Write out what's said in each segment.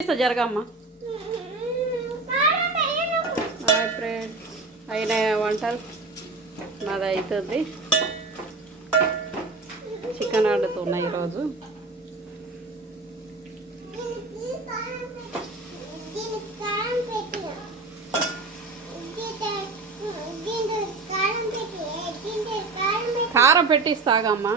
జరగమ్మా. Hi friends, అయినా వంటలు నాది అవుతుంది. చికెన్ వండుతున్నా ఈరోజు. కారం పెట్టిస్తాగమ్మా.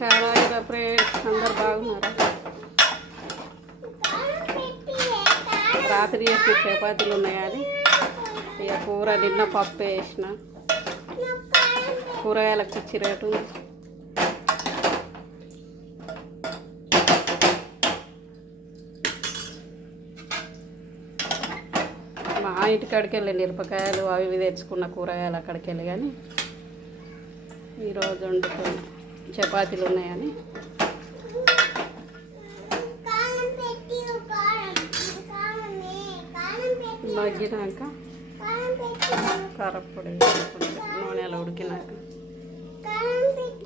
చాలా ఫ్రెండ్స్, అందరు బాగున్నారా? రాత్రి చేసిన చపాతీలు ఉన్నాయి కానీ ఇక కూర నిన్న పప్పు వేసిన. కూరగాయలకు పిచ్చి రేటు. మా ఇంటికాడికి వెళ్ళి మిరపకాయలు అవి ఇవి తెచ్చుకున్న కూరగాయలు అక్కడికి వెళ్ళి, కానీ ఈరోజు వండుకున్న చపాతీలు ఉన్నాయని మగ్గినాక కారపొడి నూనెలో ఉడికినాక.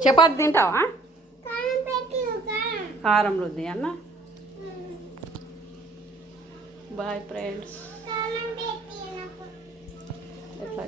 చపాతీ తింటావా? కారం రుద్ది అన్న. Boyfriends. ఎట్లా